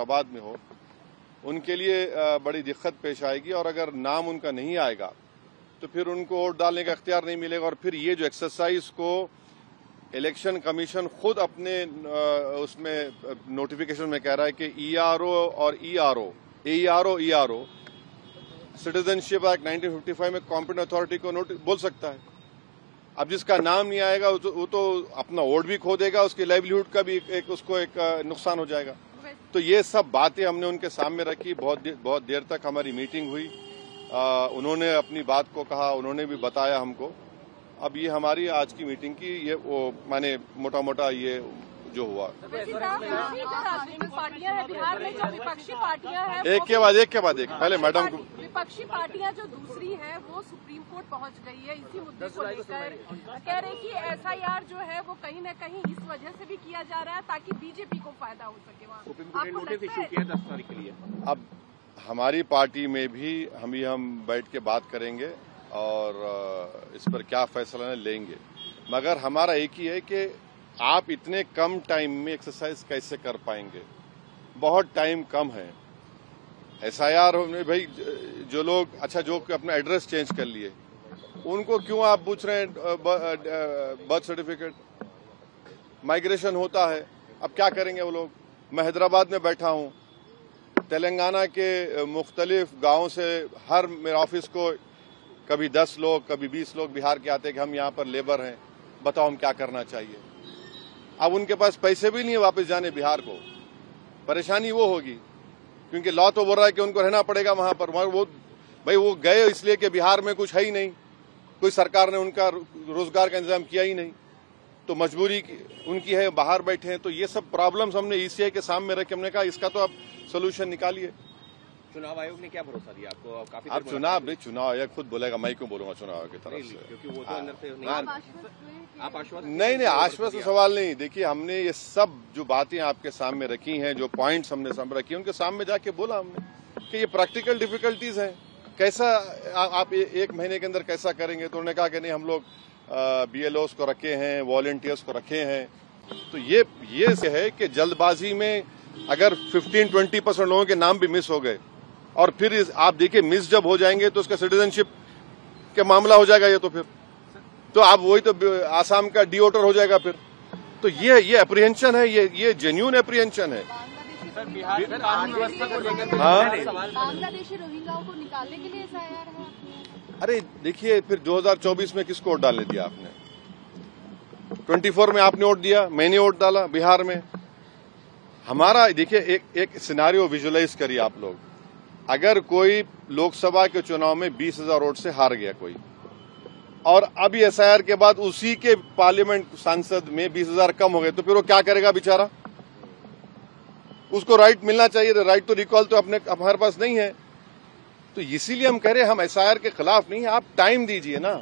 हैदराबाद में हो, उनके लिए बड़ी दिक्कत पेश आएगी। और अगर नाम उनका नहीं आएगा तो फिर उनको वोट डालने का इख्तियार नहीं मिलेगा। और फिर ये जो एक्सरसाइज को इलेक्शन कमीशन खुद अपने उसमें नोटिफिकेशन में कह रहा है कि ईआरओ और ईआरओ सिटीजनशिप एक्ट 1955 में कॉम्पिटेंट अथॉरिटी को बोल सकता है। अब जिसका नाम नहीं आएगा वो तो अपना वोट भी खो देगा, उसकी लाइवलीहुड का भी उसको एक नुकसान हो जाएगा। तो ये सब बातें हमने उनके सामने रखी। बहुत देर तक हमारी मीटिंग हुई। उन्होंने अपनी बात को कहा, उन्होंने भी बताया हमको। अब ये हमारी आज की मीटिंग की ये वो माने मोटा मोटा ये जो हुआ। पार्टियां हैं बिहार में, जो विपक्षी पार्टियां हैं, एक के बाद एक पहले मैडम को। विपक्षी पार्टियां जो दूसरी है वो सुप्रीम कोर्ट पहुंच गई है इसी मुद्दे को लेकर। कह रहे कि एसआईआर जो है वो कहीं न कहीं इस वजह से भी किया जा रहा है ताकि बीजेपी को फायदा हो सके। वहाँ नोटिस इशू किया 10 तारीख के लिए। अब हमारी पार्टी में भी हम बैठ के बात करेंगे और इस पर क्या फैसला लेंगे। मगर हमारा एक ही है कि आप इतने कम टाइम में एक्सरसाइज कैसे कर पाएंगे? बहुत टाइम कम है। एसआईआर में भाई जो लोग जो अपना एड्रेस चेंज कर लिए उनको क्यों आप पूछ रहे हैं बर्थ सर्टिफिकेट? माइग्रेशन होता है, अब क्या करेंगे वो लोग? मैं हैदराबाद में बैठा हूँ, तेलंगाना के मुख्तलिफ गाँव से हर मेरे ऑफिस को कभी 10 लोग कभी 20 लोग बिहार के आते हैं कि हम यहाँ पर लेबर हैं, बताओ हम क्या करना चाहिए। अब उनके पास पैसे भी नहीं है वापस जाने बिहार को। परेशानी वो होगी क्योंकि लॉ तो बोल रहा है कि उनको रहना पड़ेगा वहां पर। वो गए इसलिए कि बिहार में कुछ है ही नहीं, कोई सरकार ने उनका रोजगार का इंतजाम किया ही नहीं, तो मजबूरी उनकी है, बाहर बैठे हैं। तो ये सब प्रॉब्लम्स हमने ईसीआई के सामने रखे। हमने कहा इसका तो आप सोल्यूशन निकालिए। चुनाव आयोग ने क्या भरोसा दिया आपको? काफी आप चुनाव आयोग खुद बोलेगा, मैं क्यों बोलूंगा चुनाव आयोग की तरफ से? क्योंकि वो तो अंदर से आप आश्वस्त नहीं आश्वस्त सवाल नहीं। देखिए हमने ये सब जो बातें आपके सामने रखी हैं, जो पॉइंट्स हमने सामने रखी हैं, उनके सामने जाके बोला हमने कि ये प्रैक्टिकल डिफिकल्टीज हैं, कैसा आप एक महीने के अंदर कैसा करेंगे। तो उन्होंने कहा कि नहीं हम लोग बीएलओस को रखे हैं, वॉलंटियर्स को रखे हैं। तो ये है कि जल्दबाजी में अगर 15-20% लोगों के नाम भी मिस हो गए और फिर आप देखिए मिस जब हो जाएंगे तो उसका सिटीजनशिप का मामला हो जाएगा। ये तो आप वही तो आसाम का डीओटर हो जाएगा फिर। तो ये अप्रीहेंशन है, ये जेन्युइन अप्रीहेंशन है। बांग्लादेशी रोहिंग्याओं को निकालने के लिए एसआईआर है। अरे देखिए फिर 2024 में किसको वोट डालने दिया आपने? 24 में आपने वोट दिया, मैंने वोट डाला बिहार में। हमारा देखिए एक सिनारियो विजुअलाइज करिए आप लोग। अगर कोई लोकसभा के चुनाव में 20,000 वोट से हार गया कोई, और अभी एसआईआर के बाद उसी के पार्लियामेंट सांसद में 20,000 कम हो गए, तो फिर वो क्या करेगा बेचारा? उसको राइट मिलना चाहिए। राइट टू रिकॉल तो हमारे पास नहीं है। तो इसीलिए हम कह रहे हैं हम एसआईआर के खिलाफ नहीं है, आप टाइम दीजिए ना।